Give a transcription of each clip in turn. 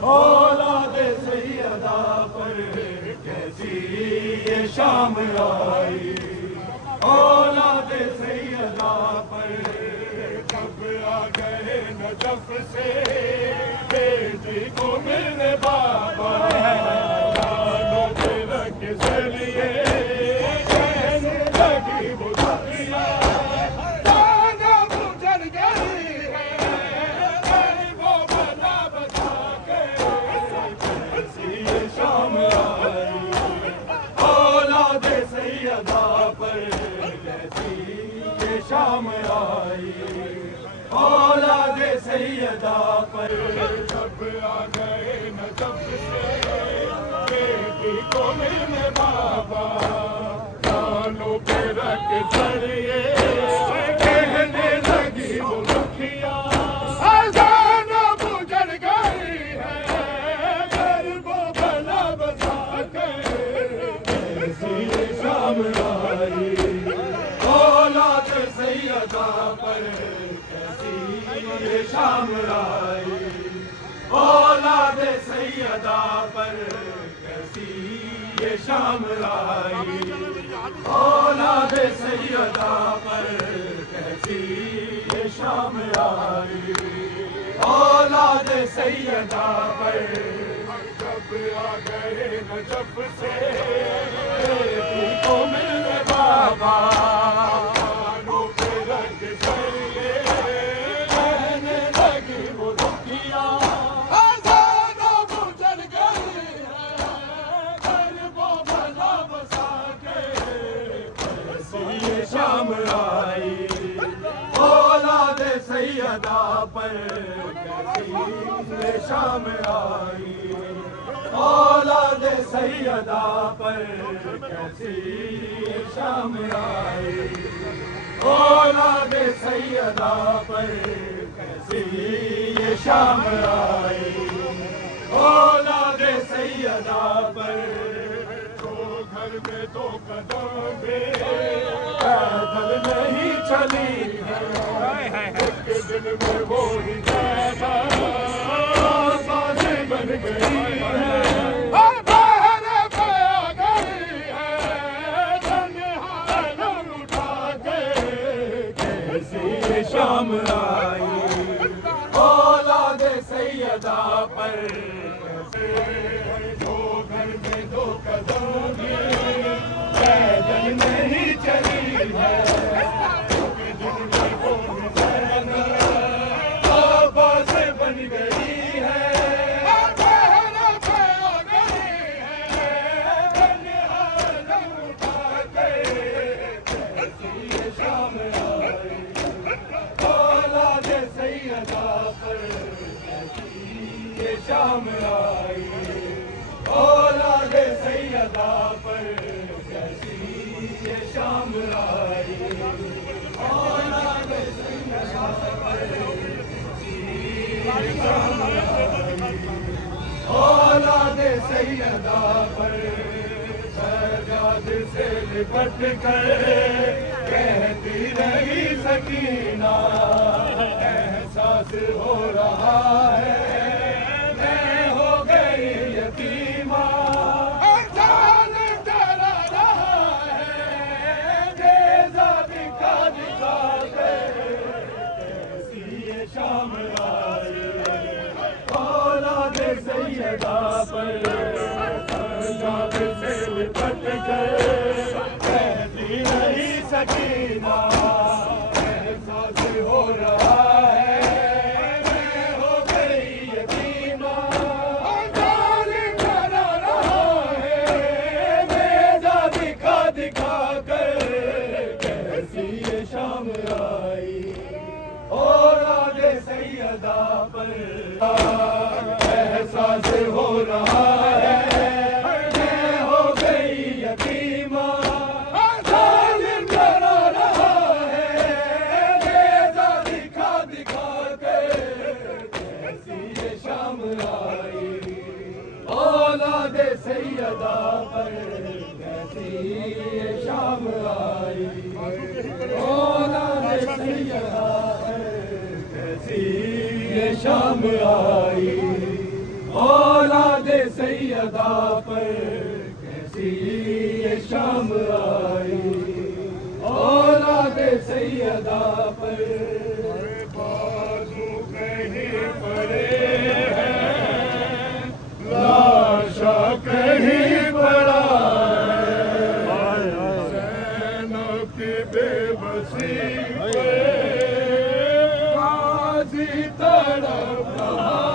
اولاد سیدہ پر کیسی یہ شام آئی، اولاد سیدہ پر کب آ گئے نجف سے بیٹی کو ملنے بابا، جانوں پہ رکھ سے لیے کہنے لگی وہ دنیا جانا بجھڑ گئی ہے، وہ بنا بچا کے کیسی یہ شام آئی، اولاد سیدہ پر کیسی یہ شام آئی، اولاد سیدہ پر جب آ گئے نجف سے بیٹی کو ملنے بابا، جانوں پہ رکھ چڑھیے کہنے لگی وہ دکھیا جانا بجھڑ گئی ہے، گھر وہ بنا بسا کے کیسی یہ شام آئی، اولاد سیدہ پر کیسی یہ شام آئی، اولاد سیدہ پر کیسی یہ شام آئی، اولاد سیدہ پر کیسی یہ شام آئی، اولاد سیدہ پر جب آ گئے نجف سے بیٹی کو ملنے بابا، جانوں پہ رکھ چڑھیے کہنے لگی وہ دکھیا جانا بجھڑ گئی ہے، گھر وہ بنا بسا کے کیسی یہ شام آئی، اولاد سیدہ پر کیسی یہ شام آئی، اولاد سیدہ پر کیسی یہ شام آئی، اولاد سیدہ پر کیسی یہ شام آئی، اولاد سیدہ پر جو گھر میں دو قدم پہ پیدل نہیں چلی ہے، ایک دن میں وہی زیادہ بازیں بن گئی ہے، باہر پہ آ گئی ہے تنہا علم اٹھا کے کیسی یہ شام آئی، اولاد سیدہ پر جو گھر میں دو قدم بھی پیدل نہیں چلی ہے، ایک دن میں وہ بازیں بن گئی ہے، باہر پہ آ گئی ہے تنہا علم اٹھا کے کیسی یہ شام آئی، اولاد سیدہ پر کیسی یہ شام آئی، اولاد سیدہ پر کیسی یہ شام آئی، اولاد سیدہ پر کیسی یہ شام آئی، اولاد سیدہ پر سجاد سے لپٹ کر کہتی رہی سکینہ احساس ہو رہا ہے میں ہو گئی یتیمہ، جان ڈرا رہا ہے نیزہ دکھا دکھا کے کیسی یہ شام آئی، اولاد سیدہ پر سجاد سے لپٹ کر کہتی رہی سکینہ احساس ہو رہا ہے میں ہو گئی یتیمہ، جان ڈرا رہا ہے نیزہ دکھا دکھا کر کیسی یہ شام آئی، اولاد سیدہ پر احساس ہو رہا ہے میں ہو گئی یتیمہ، جان ڈرا رہا ہے نیزہ دکھا دکھا کے کیسی یہ شام آئی، اولاد سیدہ پر کیسی یہ شام آئی، اولاد سیدہ پر کیسی یہ شام آئی، اولاد سیدہ پر کیسی یہ شام آئی، اولاد سیدہ پر بازو کہیں پڑے ہیں، لاشا کہیں پڑا ہے، زینب کی بے بسی پہ غازی تڑپ رہا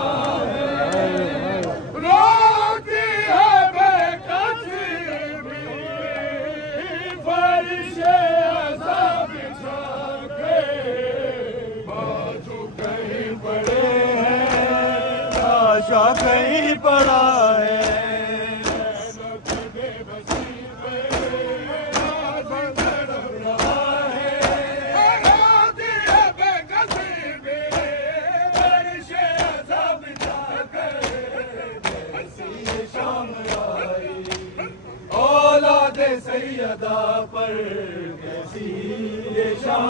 ہے، روتی ہے بے کسی بھی فرش عذاب بچھا کے، بازو کہیں پڑے ہیں، لاشا کہیں پڑا ہے، زینب کی بے بسی پہ غازی تڑپ رہا ہے، روتی ہے بے کسی بھی فرش عذاب بچھا کے، کیسی یہ شام آئی، اولاد سیدہ پر کیسی یہ شام